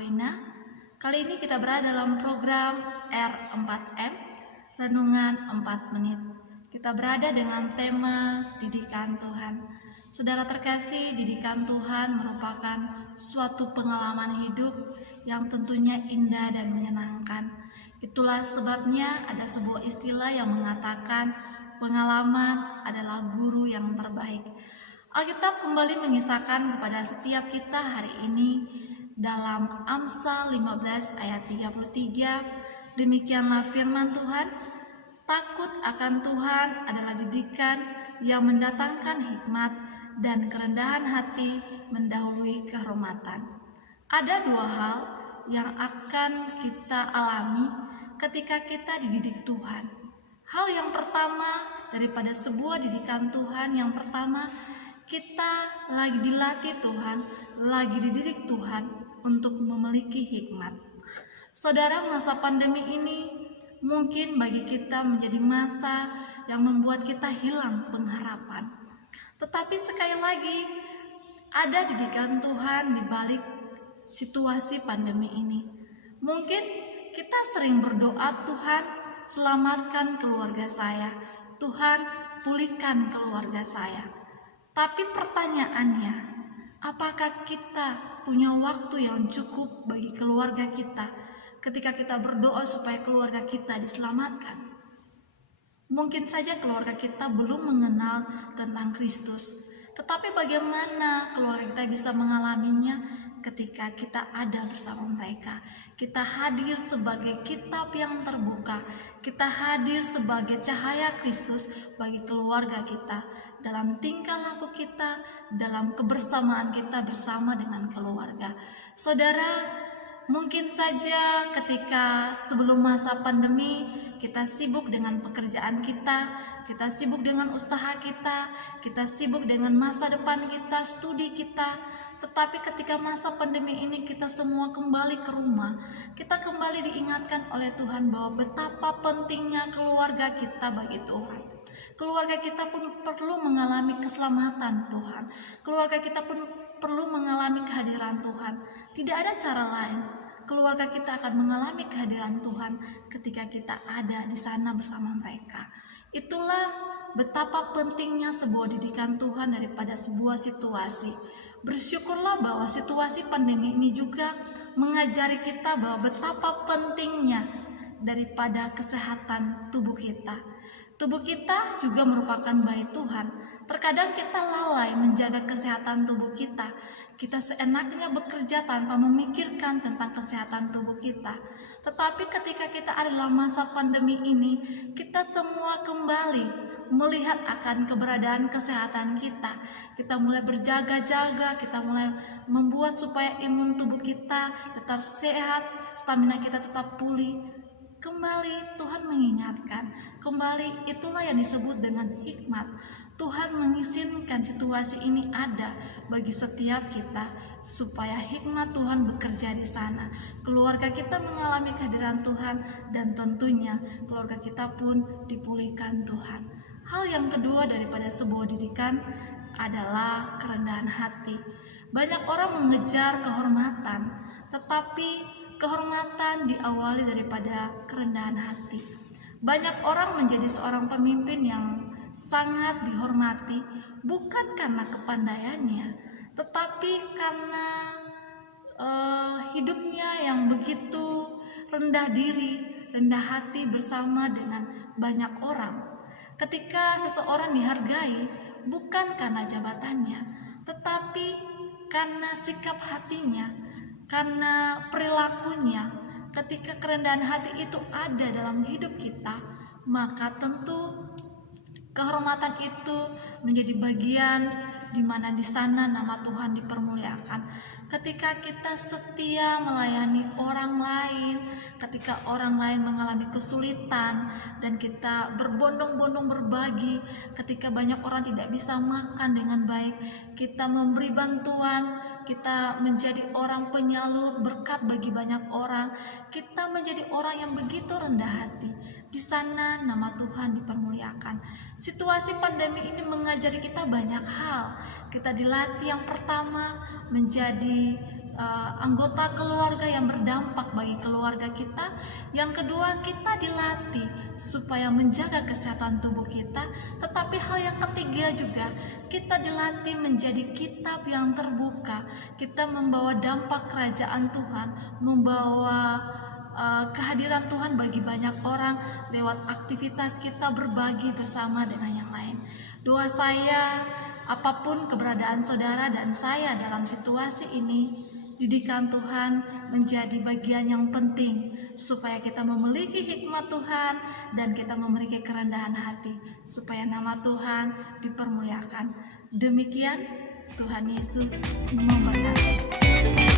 Wena. Kali ini kita berada dalam program R4M, Renungan 4 Menit. Kita berada dengan tema Didikan Tuhan. Saudara terkasih, didikan Tuhan merupakan suatu pengalaman hidup yang tentunya indah dan menyenangkan. Itulah sebabnya ada sebuah istilah yang mengatakan pengalaman adalah guru yang terbaik. Alkitab kembali mengisahkan kepada setiap kita hari ini dalam Amsal 15 ayat 33, demikianlah firman Tuhan, takut akan Tuhan adalah didikan yang mendatangkan hikmat dan kerendahan hati mendahului kehormatan. Ada dua hal yang akan kita alami ketika kita dididik Tuhan. Hal yang pertama daripada sebuah didikan Tuhan, yang pertama kita lagi dilatih Tuhan, lagi dididik Tuhan untuk memiliki hikmat. Saudara, masa pandemi ini mungkin bagi kita menjadi masa yang membuat kita hilang pengharapan. Tetapi sekali lagi ada didikan Tuhan di balik situasi pandemi ini. Mungkin kita sering berdoa, Tuhan selamatkan keluarga saya, Tuhan pulihkan keluarga saya. Tapi pertanyaannya, apakah kita punya waktu yang cukup bagi keluarga kita ketika kita berdoa supaya keluarga kita diselamatkan? Mungkin saja keluarga kita belum mengenal tentang Kristus, tetapi bagaimana keluarga kita bisa mengalaminya ketika kita ada bersama mereka? Kita hadir sebagai kitab yang terbuka, kita hadir sebagai cahaya Kristus bagi keluarga kita, dalam tingkah laku kita, dalam kebersamaan kita bersama dengan keluarga. Saudara, mungkin saja ketika sebelum masa pandemi kita sibuk dengan pekerjaan kita sibuk dengan usaha kita sibuk dengan masa depan kita, studi kita. Tetapi ketika masa pandemi ini kita semua kembali ke rumah, kita kembali diingatkan oleh Tuhan bahwa betapa pentingnya keluarga kita bagi Tuhan. Keluarga kita pun perlu mengalami keselamatan Tuhan. Keluarga kita pun perlu mengalami kehadiran Tuhan. Tidak ada cara lain. Keluarga kita akan mengalami kehadiran Tuhan ketika kita ada di sana bersama mereka. Itulah betapa pentingnya sebuah didikan Tuhan daripada sebuah situasi. Bersyukurlah bahwa situasi pandemi ini juga mengajari kita bahwa betapa pentingnya daripada kesehatan tubuh kita. Tubuh kita juga merupakan bait Tuhan. Terkadang kita lalai menjaga kesehatan tubuh kita. Kita seenaknya bekerja tanpa memikirkan tentang kesehatan tubuh kita. Tetapi ketika kita ada dalam masa pandemi ini, kita semua kembali melihat akan keberadaan kesehatan kita. Kita mulai berjaga-jaga, kita mulai membuat supaya imun tubuh kita tetap sehat, stamina kita tetap pulih. Kembali Tuhan mengingatkan, kembali itulah yang disebut dengan hikmat. Tuhan mengizinkan situasi ini ada bagi setiap kita supaya hikmat Tuhan bekerja di sana. Keluarga kita mengalami kehadiran Tuhan dan tentunya keluarga kita pun dipulihkan Tuhan. Hal yang kedua daripada sebuah didikan adalah kerendahan hati. Banyak orang mengejar kehormatan, tetapi kehormatan diawali daripada kerendahan hati. Banyak orang menjadi seorang pemimpin yang sangat dihormati bukan karena kepandaiannya, tetapi karena hidupnya yang begitu rendah diri, rendah hati bersama dengan banyak orang. Ketika seseorang dihargai bukan karena jabatannya, tetapi karena sikap hatinya, karena perilakunya. Ketika kerendahan hati itu ada dalam hidup kita, maka tentu kehormatan itu menjadi bagian di mana di sana nama Tuhan dipermuliakan. Ketika kita setia melayani orang lain, ketika orang lain mengalami kesulitan dan kita berbondong-bondong berbagi, ketika banyak orang tidak bisa makan dengan baik, kita memberi bantuan, kita menjadi orang penyalur berkat bagi banyak orang, kita menjadi orang yang begitu rendah hati. Di sana nama Tuhan dipermuliakan. Situasi pandemi ini mengajari kita banyak hal. Kita dilatih yang pertama menjadi anggota keluarga yang berdampak bagi keluarga kita. Yang kedua, kita dilatih supaya menjaga kesehatan tubuh kita. Tetapi hal yang ketiga juga, kita dilatih menjadi kitab yang terbuka. Kita membawa dampak kerajaan Tuhan, membawa kehadiran Tuhan bagi banyak orang lewat aktivitas kita berbagi bersama dengan yang lain. Doa saya, apapun keberadaan saudara dan saya dalam situasi ini, didikan Tuhan menjadi bagian yang penting supaya kita memiliki hikmat Tuhan dan kita memiliki kerendahan hati supaya nama Tuhan dipermuliakan. Demikian, Tuhan Yesus memberkati.